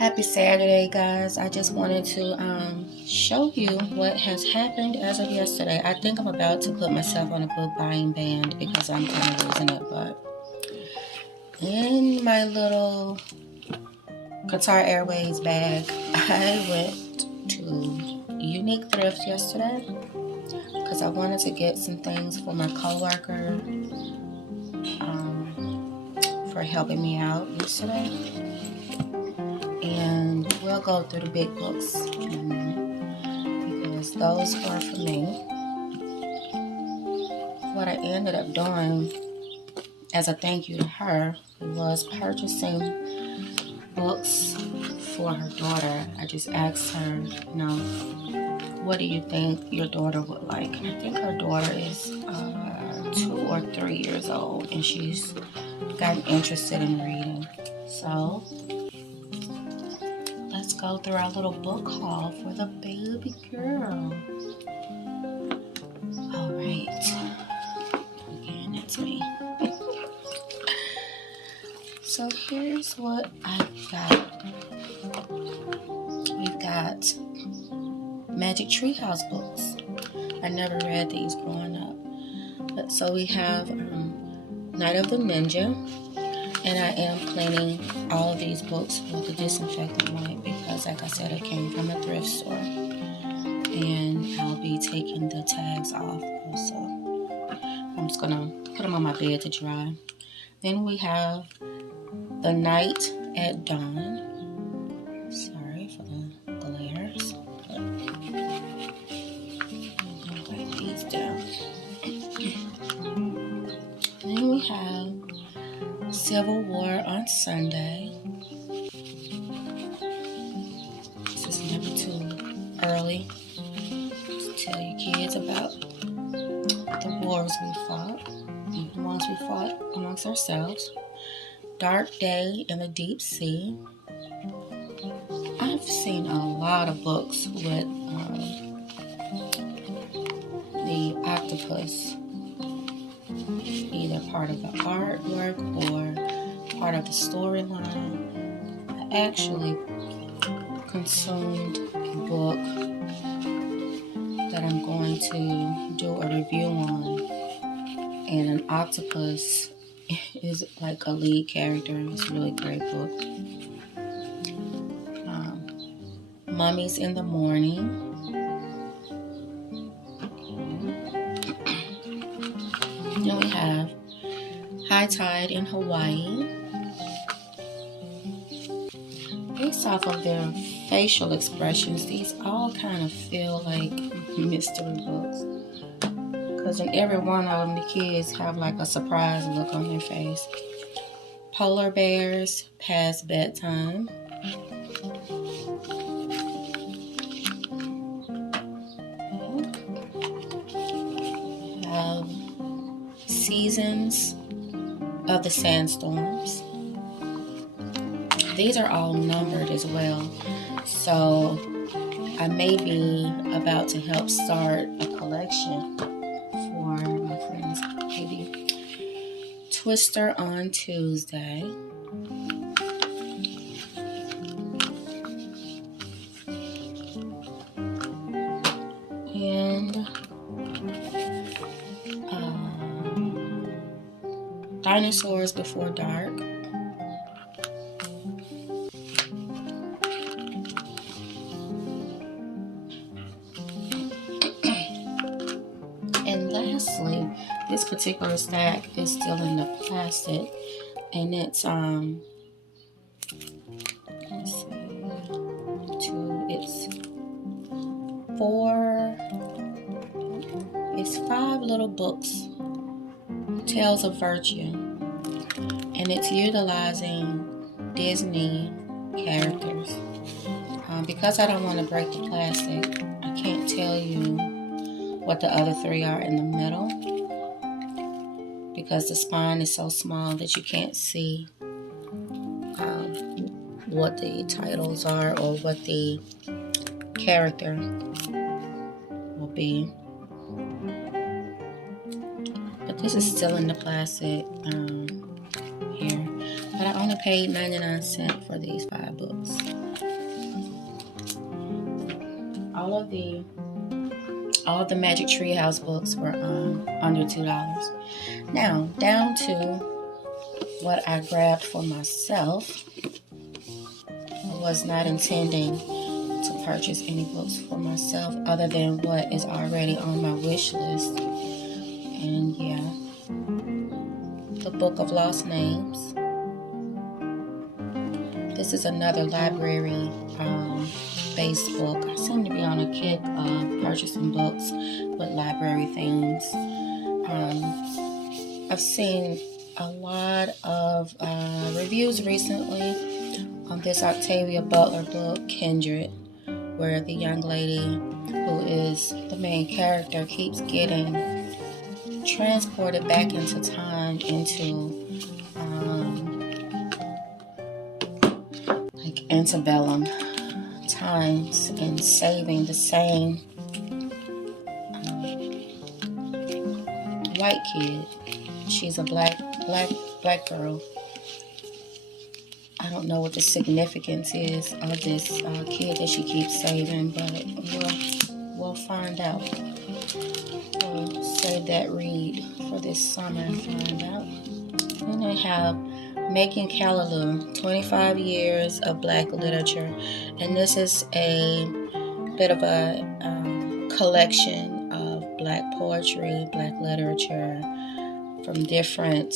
Happy Saturday, guys. I just wanted to show you what has happened as of yesterday. I think I'm about to put myself on a book buying ban because I'm kind of losing it, but in my little Qatar Airways bag, I went to Unique Thrift yesterday because I wanted to get some things for my coworker for helping me out yesterday. And we'll go through the big books because those are for me. What I ended up doing as a thank you to her was purchasing books for her daughter. I just asked her, what do you think your daughter would like? And I think her daughter is 2 or 3 years old, and she's gotten interested in reading. So let's go through our little book haul for the baby girl. All right. Again, it's me. So here's what I've got. We've got Magic Treehouse books. I never read these growing up. But so we have Night of the Ninja. And I am cleaning all of these books with a disinfectant wipe because, like I said, it came from a thrift store. And I'll be taking the tags off also. I'm just going to put them on my bed to dry. Then we have The Night at Dawn. Sorry for the glares. I'm going to write these down. Then we have Civil War on Sunday. This is never too early to tell your kids about the wars we fought, the ones we fought amongst ourselves. Dark Day in the Deep Sea. I've seen a lot of books with the octopus, either part of the artwork or part of the storyline. I actually consumed a book that I'm going to do a review on, and an octopus is like a lead character. It's a really great book. Mummies in the Morning. Then we have High Tide in Hawaii. Based off of their facial expressions, these all kind of feel like mystery books. Because in every one of them, the kids have like a surprise look on their face. Polar Bears Past Bedtime. Seasons of the Sandstorms. These are all numbered as well, so I may be about to help start a collection for my friend's baby. Twister on Tuesday. And Dinosaurs Before Dark. And lastly, this particular stack is still in the plastic, and it's it's 5 little books, Tales of Virtue, and it's utilizing Disney characters. Because I don't want to break the plastic, I can't tell you what the other 3 are in the middle because the spine is so small that you can't see what the titles are or what the character will be. But this is still in the plastic here. But I only only paid 99 cents for these 5 books. All of the Magic Treehouse books were under $2. Now, down to what I grabbed for myself. I was not intending to purchase any books for myself other than what is already on my wish list. And yeah, the Book of Lost Names. This is another library based book. I seem to be on a kick of purchasing books with library themes. I've seen a lot of reviews recently on this Octavia Butler book, Kindred, where the young lady who is the main character keeps getting transported back into time, into like antebellum times, and saving the same white kid. She's a black girl. I don't know what the significance is of this kid that she keeps saving, but we'll find out. We'll save that read for this summer and find out. Then I have Making Callaloo, 25 Years of Black Literature. And this is a bit of a collection of black poetry, black literature from different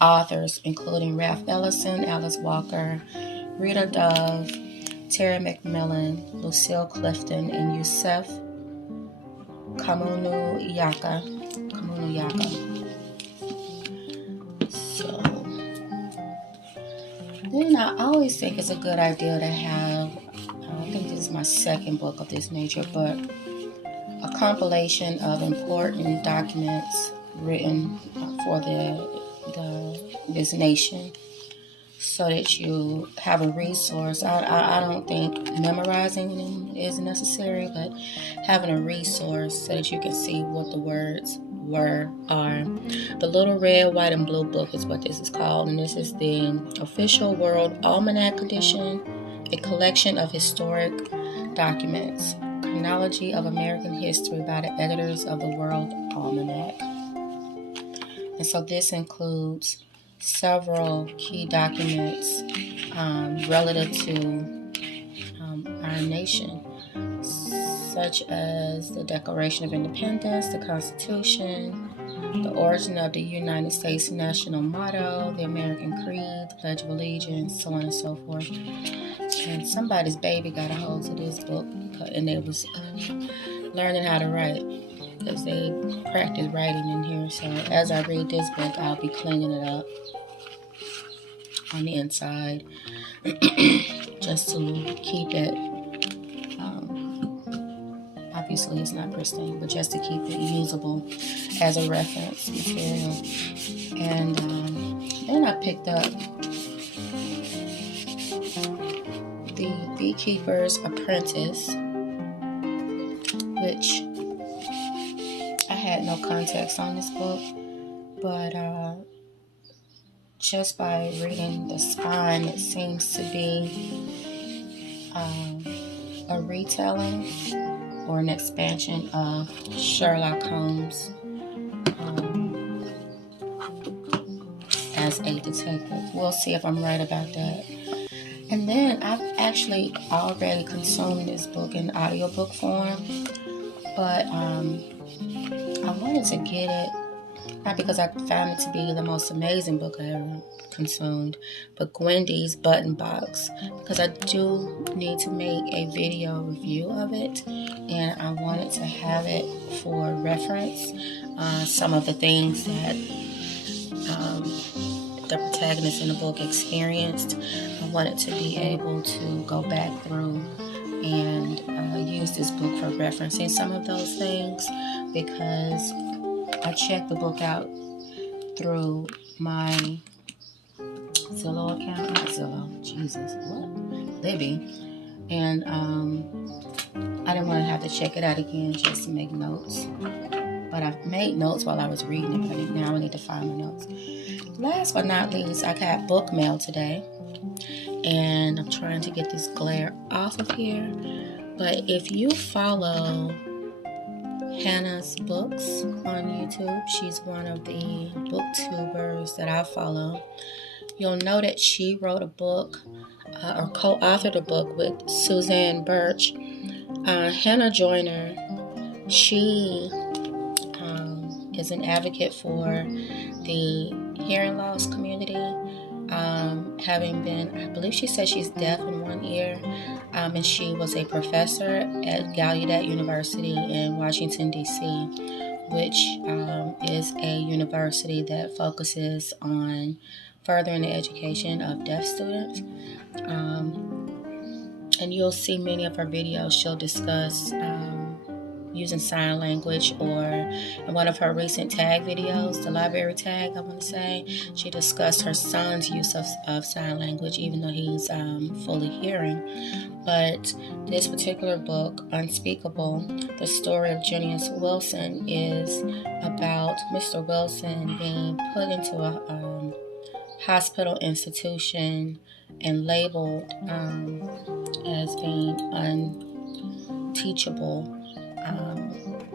authors, including Ralph Ellison, Alice Walker, Rita Dove, Terry McMillan, Lucille Clifton, and Yusef Kamunu Yaka. So, then I always think it's a good idea to have, I think this is my second book of this nature, but a compilation of important documents written for this nation, so that you have a resource. I don't think memorizing them is necessary, but having a resource so that you can see what the words are. The Little Red, White, and Blue Book is what this is called, and this is the official World Almanac edition, a collection of historic documents, chronology of American history by the editors of the World Almanac. And so this includes several key documents relative to our nation, such as the Declaration of Independence, the Constitution, the origin of the United States national motto, the American Creed, the Pledge of Allegiance, so on and so forth. And somebody's baby got a hold of this book, and they was learning how to write, because they practice writing in here. So as I read this book, I'll be cleaning it up on the inside just to keep it, obviously it's not pristine, but just to keep it usable as a reference material. And then I picked up The Beekeeper's Apprentice, which I had no context on this book, but just by reading the spine, it seems to be a retelling or an expansion of Sherlock Holmes as a detective. We'll see if I'm right about that. And then I've actually already consumed this book in audiobook form, but I wanted to get it, not because I found it to be the most amazing book I ever consumed, but Gwendy's Button Box, because I do need to make a video review of it, and I wanted to have it for reference. Some of the things that the protagonist in the book experienced, I wanted to be able to go back through and use this book for referencing some of those things, because I checked the book out through my Zillow account, not Zillow, Jesus, what? Libby. And I didn't want to have to check it out again just to make notes. But I've made notes while I was reading it, but now I need to find my notes. last but not least, I got book mail today. And I'm trying to get this glare off of here. But if you follow Hannah's Books on YouTube, she's one of the booktubers that I follow. You'll know that she wrote a book or co-authored a book with Suzanne Birch. Hannah Joyner, she is an advocate for the hearing loss community. Having been, I believe she said she's deaf in one ear, and she was a professor at Gallaudet University in Washington, D.C., which is a university that focuses on furthering the education of deaf students. And you'll see many of her videos, she'll discuss using sign language, or in one of her recent tag videos, the library tag, I want to say, she discussed her son's use of sign language, even though he's fully hearing. But this particular book, Unspeakable, the story of Junius Wilson, is about Mr. Wilson being put into a hospital institution and labeled as being unteachable,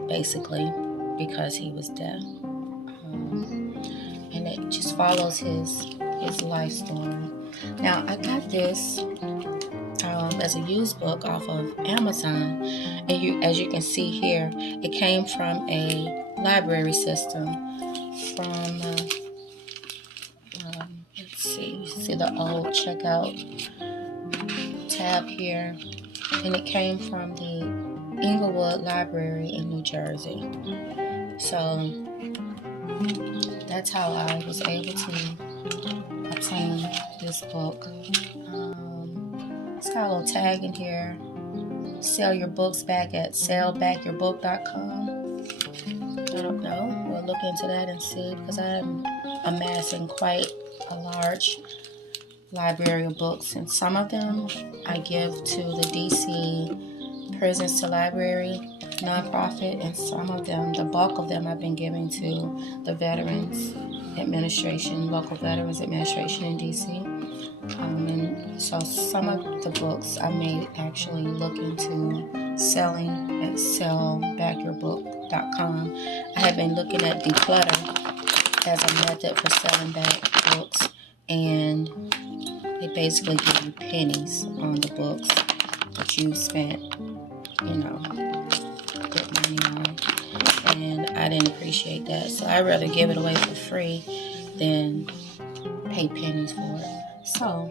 basically, because he was deaf. And it just follows his life story. Now, I got this as a used book off of Amazon, and as you can see here, it came from a library system from let's see, you see the old checkout tab here, and it came from the Inglewood Library in New Jersey. So that's how I was able to obtain this book. It's got a little tag in here. Sell your books back at sellbackyourbook.com. I don't know. We'll look into that and see, because I'm amassing quite a large library of books, and some of them I give to the DC Prisons to Library nonprofit, and some of them, the bulk of them, I've been giving to the Veterans Administration, local Veterans Administration in DC. And so some of the books I may actually look into selling at sellbackyourbook.com. I have been looking at declutter as a method for selling back books, and they basically give you pennies on the books that you spent, good money on. And I didn't appreciate that, so I'd rather give it away for free than pay pennies for it. So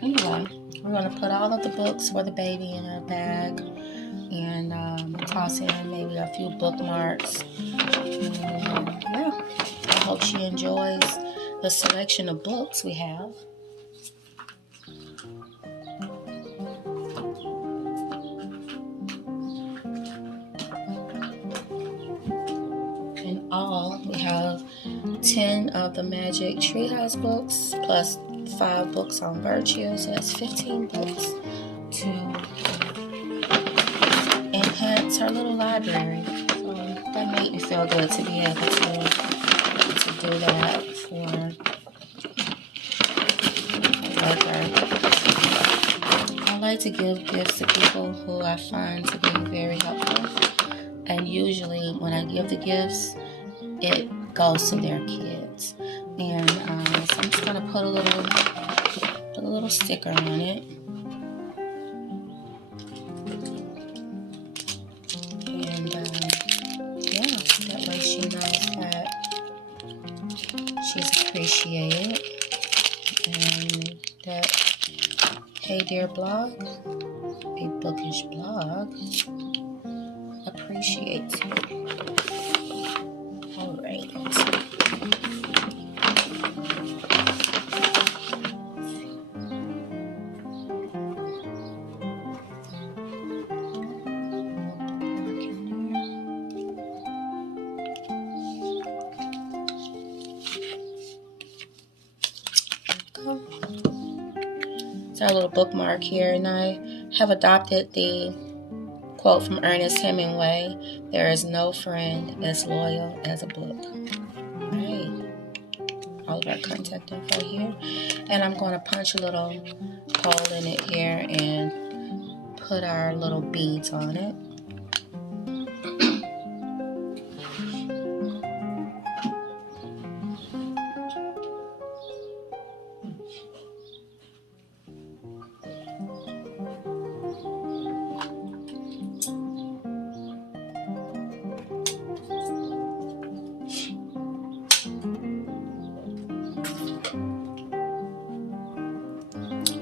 anyway, we're going to put all of the books for the baby in a bag, and toss in maybe a few bookmarks. And yeah, I hope she enjoys the selection of books we have. In all, we have 10 of the Magic Treehouse books, plus 5 books on virtue, so that's 15 books to enhance our little library. So that made me feel good to be able to do that for her. I like to give gifts to people who I find to be very helpful, and usually when I give the gifts, it goes to their kids. And so I'm just gonna put a little sticker on it. And yeah, that way she knows that she's appreciated, and that Hey Dear Blog, a bookish blog, appreciates you. Alright. So a little bookmark here, and I have adopted the quote from Ernest Hemingway: "There is no friend as loyal as a book." Right. all of our contact info here. And I'm going to punch a little hole in it here and put our little beads on it.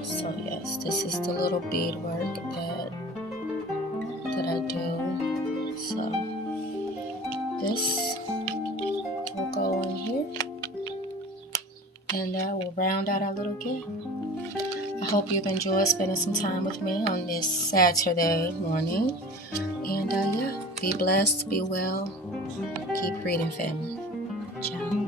So yes, this is the little bead work that I do. So this will go in here, and that will round out our little gift. I hope you've enjoyed spending some time with me on this Saturday morning. And yeah, be blessed, be well, keep reading, family. Ciao.